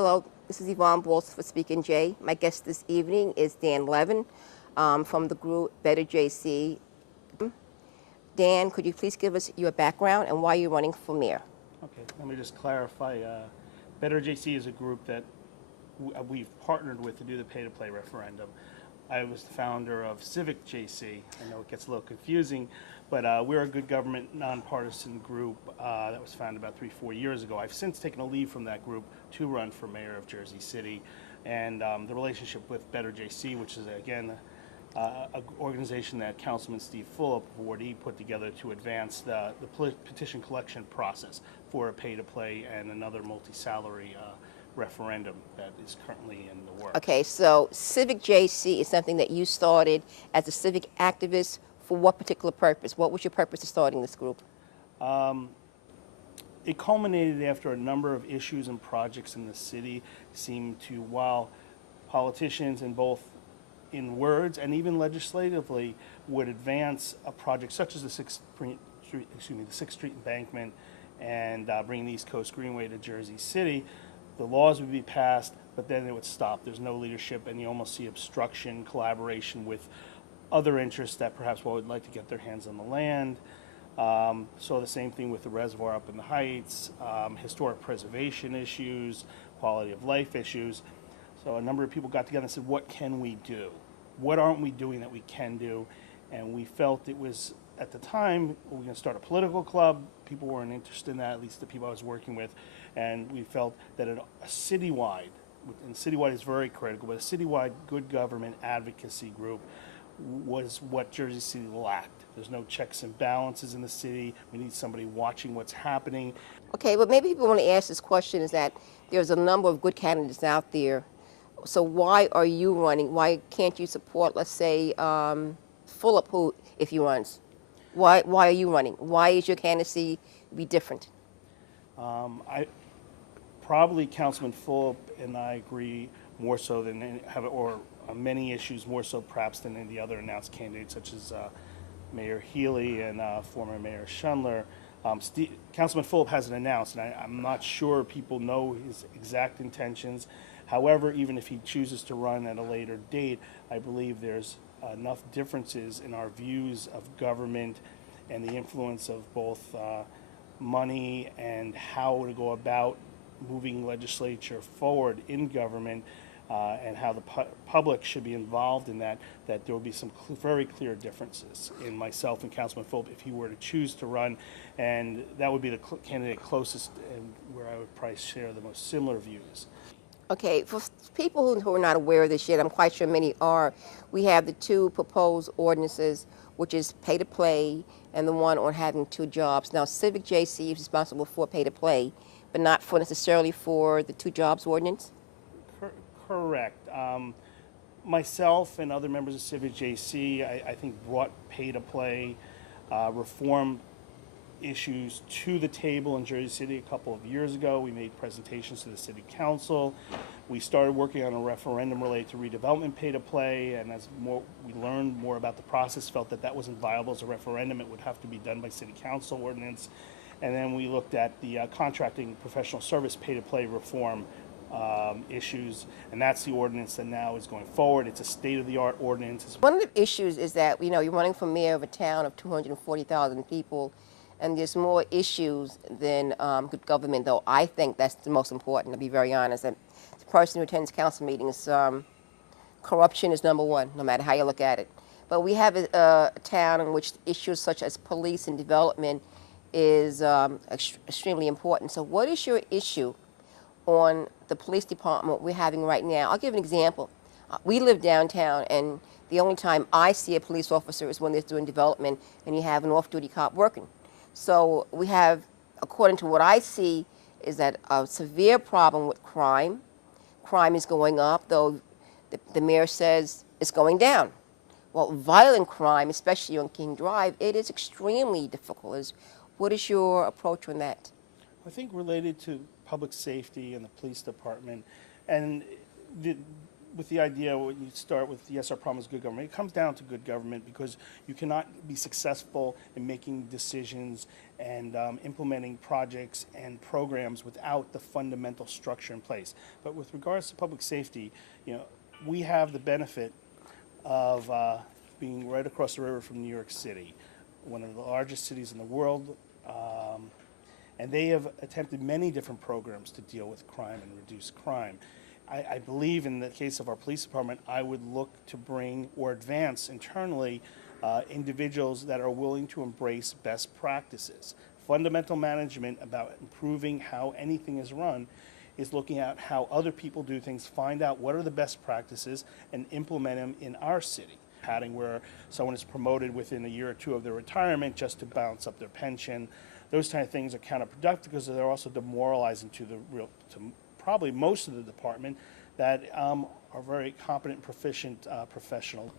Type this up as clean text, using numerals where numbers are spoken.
Hello, this is Yvonne Balls for Speaking J. My guest this evening is Dan Levin from the group Civic JC. Dan, could you please give us your background and why you're running for mayor? Okay, let me just clarify. Civic JC is a group that we've partnered with to do the pay-to-play referendum. I was the founder of Civic JC. I know it gets a little confusing, but we're a good government, nonpartisan group that was founded about 3-4 years ago. I've since taken a leave from that group to run for mayor of Jersey City, and the relationship with Civic JC, which is again an organization that Councilman Steve Fulop of Ward E put together to advance the petition collection process for a pay-to-play and another multi-salary referendum that is currently in the works. Okay, so Civic JC is something that you started as a civic activist for what particular purpose? What was your purpose of starting this group? It culminated after a number of issues and projects in the city seemed to, while politicians in both in words and even legislatively would advance a project such as the 6th Street embankment and bring the East Coast Greenway to Jersey City, the laws would be passed, but then it would stop. There's no leadership, and you almost see obstruction, collaboration with other interests that perhaps would like to get their hands on the land. So the same thing with the reservoir up in the Heights, historic preservation issues, quality of life issues. So a number of people got together and said, what can we do? What aren't we doing that we can do? And we felt it was, at the time, we were going to start a political club. People weren't interested in that, at least the people I was working with. And we felt that a citywide, and citywide is very critical, but a citywide good government advocacy group was what Jersey City lacked. There's no checks and balances in the city. We need somebody watching what's happening. Okay, but maybe people want to ask this question is that there's a number of good candidates out there. So why are you running? Why can't you support, let's say, Fulop, who, if he runs? Why are you running? Why is your candidacy be different? Probably Councilman Fulop and I agree more so than many issues more so perhaps than any other announced candidates such as Mayor Healy and former Mayor Schundler. Councilman Fulop hasn't announced, and I'm not sure people know his exact intentions. However, even if he chooses to run at a later date, I believe there's enough differences in our views of government and the influence of both money and how to go about moving legislature forward in government and how the public should be involved in that there will be some very clear differences in myself and Councilman Fulop if he were to choose to run, and that would be the candidate closest and where I would probably share the most similar views. Okay, for people who are not aware of this yet, I'm quite sure many are, we have the two proposed ordinances, which is pay-to-play and the one on having 2 jobs. Now, Civic JC is responsible for pay-to-play, but not for necessarily for the 2 jobs ordinance? Correct. Myself and other members of Civic JC, I think, brought pay-to-play reform issues to the table in Jersey City a couple of years ago. We made presentations to the City Council. We started working on a referendum related to redevelopment pay-to-play, and as we learned more about the process, felt that wasn't viable as a referendum. It would have to be done by City Council ordinance. And then we looked at the contracting professional service pay-to-play reform issues, and that's the ordinance that now is going forward. It's a state-of-the-art ordinance. One of the issues is that, you're running for mayor of a town of 240,000 people, and there's more issues than good government, though I think that's the most important, to be very honest. And the person who attends council meetings, corruption is number one, no matter how you look at it. But we have a town in which issues such as police and development is extremely important. So what is your issue on the police department we're having right now? I'll give an example. We live downtown, and the only time I see a police officer is when they're doing development and you have an off-duty cop working. So we have, according to what I see, is that a severe problem with crime. Crime is going up, though the mayor says it's going down. Well, violent crime, especially on King Drive, it is extremely difficult. What is your approach on that? I think related to public safety and the police department, and with the idea when you start with yes, our problem is good government, it comes down to good government because you cannot be successful in making decisions and implementing projects and programs without the fundamental structure in place. But with regards to public safety, we have the benefit of being right across the river from New York City, one of the largest cities in the world. And they have attempted many different programs to deal with crime and reduce crime. I believe in the case of our police department, I would look to bring or advance internally individuals that are willing to embrace best practices. Fundamental management about improving how anything is run is looking at how other people do things, find out what are the best practices, and implement them in our city. Where someone is promoted within a year or two of their retirement just to balance up their pension. Those kind of things are counterproductive because they're also demoralizing to probably most of the department that are very competent, proficient professional